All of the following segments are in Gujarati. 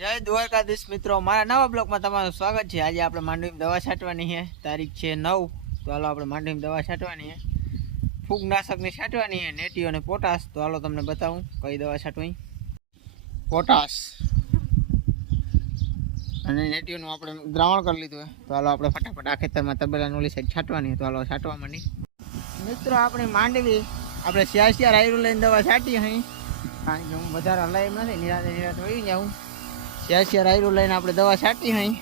જય દ્વારકાધીશ મિત્રો. મારા નવા બ્લોગમાં તમારું સ્વાગત છે. આજે આપણે માંડવીમાં દવા છાંટવાની છે. તારીખ છે નવ. તો હાલો આપણે માંડવીમાં દવા છાંટવાની છે. ફૂગનાશકની છાંટવાની છે. નેટીઓ અને પોટાશ. તો હાલો તમને બતાવું કઈ દવા છાંટવી. પોટાશ. અને નેટીઓનું આપણે દ્રાવણ કરી લીધું હોય તો હાલો આપણે ફટાફટ આ ખેતરમાં તબેલાની ઓલી સાઈડ છાંટવાની તો હાલો છાંટવા માંડી મિત્રો, આપણી માંડવી આપણે શિયા શિયા રાયરું લઈને દવા છાંટી અહીં કારણ કે હું વધારે હલાવી નથી. નિરાતે નિરાતે વહી જાઉં. શિયાળ શિયાળ આયરું લઈને આપણે દવા છાંટી અહીં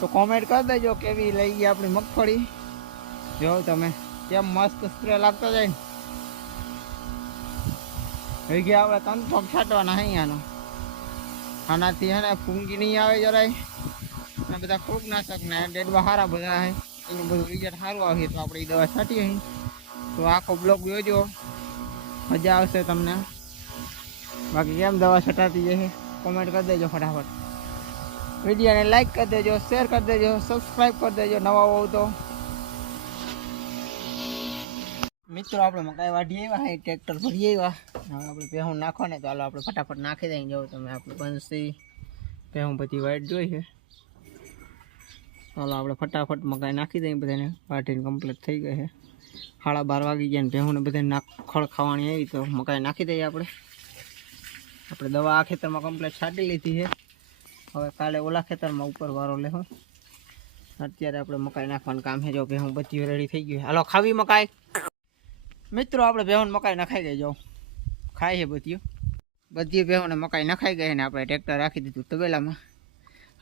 તો કોમેન્ટ કરી દેજો કેવી લઈ ગઈ આપણી મગફળી. જો તમે, કેમ મસ્ત સ્પ્રે લાગતો જાય ને. થઈ ગયા આપણે ત્રણ પગ છાંટવાના અહીંયાનો. આનાથી હે ને ફૂંગી નહીં આવે જરાય. અને બધા ફૂગનાશક ને ડેડવા સારા બધા હે. એનું બધું રિઝલ્ટ સારું આવે તો આપણે એ દવા છાંટી અહીં તો આખો બ્લોક જોજો. મજા આવશે તમને. બાકી કેમ દવા છટાતી જશે? કોમેન્ટ કરી દેજો ફટાફટ. વિડીયોને લાઈક કરી દેજો શેર કરી દેજો સબસ્ક્રાઈબ કરી દેજો, નવા હોવ તો. મિત્રો, આપણે મકાઈ વાઢી આવ્યા હે ટ્રેક્ટર ભરી આવ્યા. હવે આપણે પહેવું નાખો ને હાલો આપણે ફટાફટ નાખી દઈએ જવું તમે આપણે બંસથી પહેવું બધી વાઈટ જોઈ છે. ચાલો આપણે ફટાફટ મકાઈ નાખી દઈએ, બધાને વાટીને કમ્પ્લીટ થઈ ગઈ છે. સાડા બાર વાગી ગયા ને ભેહુંને બધાને નાખ ખડ ખાવાની આવી, તો મકાઈ નાખી દઈએ આપણે. આપણે દવા આ ખેતરમાં કમ્પ્લેટ છાંટી લીધી છે. હવે કાલે ઓલા ખેતરમાં ઉપર વારો લેવો અત્યારે આપણે મકાઈ નાખવાનું કામ છે. જો ભેહું બધી રેડી થઈ ગયું હાલો, ખાવી મકાઈ? મિત્રો, આપણે ભેહું મકાઈ નખાઈ ગઈ જાઉં ખાય છે બધી બધી ભેહુંને મકાઈ નખાઈ ગઈ ને આપણે ટ્રેક્ટર રાખી દીધું તબેલામાં.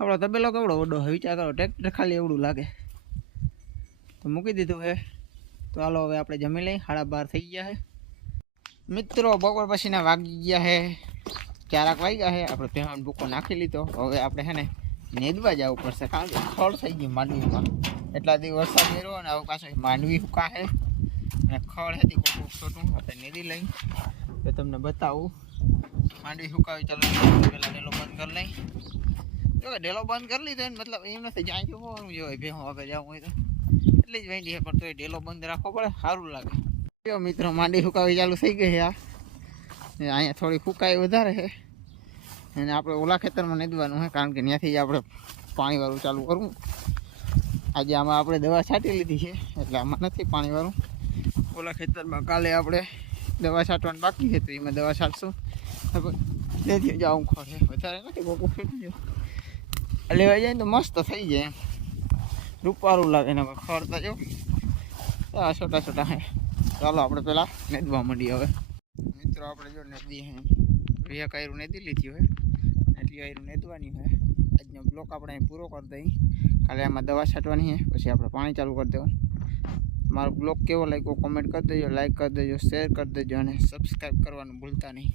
આપણો તબેલો કેવડો વડો વિચાર કરો ટ્રેક્ટર ખાલી એવડું લાગે. તો મૂકી દીધું છે. તો હાલો, હવે આપણે જમી લઈ સાડા બાર થઈ ગયા છે. મિત્રો, બપોર પછીના વાગી ગયા છે. ચારાક વાગ્યા છે, આપણે પહેવાનો ભૂકો નાખી લીધો. હવે આપણે છે ને નેદવા જવું પડશે, કારણ કે ખળ થઈ ગઈ માંડવીમાં. એટલા દિવસ વરસાદ મેળવો ને હવે પાછો માંડવી ફૂકા છે. અને ખળ હતી કોઈ છોટું આપણે નેદી લઈ. તો તમને બતાવું. માંડવી ફૂકાવી ચાલો પહેલાં ડેલો બંધ કરી લઈ. જો કે ડેલો બંધ કરી લીધો ને, મતલબ એમ નથી જાય જો હોવાનું જોઈએ ભેહું આગળ જવું હોય તો. એટલી જ વેંડી છે, પણ તોય ડેલો બંધ રાખવો પડે, સારું લાગે. જો મિત્રો માંડી ફૂકાવી ચાલુ થઈ ગઈ છે આ. ને અહીંયા થોડી ફૂકાઈ વધારે છે. અને આપણે ઓલા ખેતરમાં નીદવાનું છે, કારણ કે ત્યાંથી જ આપણે પાણીવાળું ચાલુ કરવું આજે આમાં આપણે દવા છાંટી લીધી છે, એટલે આમાં નથી પાણીવાળું. ઓલા ખેતરમાં કાલે આપણે દવા છાંટવાની બાકી છે, તો એમાં દવા છાંટશું. તેથી જાઉં ખોરે વધારે નથી બપોર જો લેવા જાય તો મસ્ત થઈ જાય એમ. રૂપારું લાગે ને ખરતા જો આ છોટા છોટા હે ચાલો આપણે પેલા નેદવા માંડીએ હવે. મિત્રો આપણે જો નદી હે. રિયા કાયરું નેદી લીધી હોય. એટલી કાયરું નેદવાની હોય. આજનો બ્લોક આપણે અહીં પૂરો કરી દઈએ કાલે આમાં દવા છાંટવાની છે પછી આપણે પાણી ચાલુ કરી દેવું. મારો બ્લોગ કેવો લાગ્યો કોમેન્ટ કરી દેજો લાઈક કરી દેજો શેર કરી દેજો અને સબસ્ક્રાઈબ કરવાનું ભૂલતા નહીં.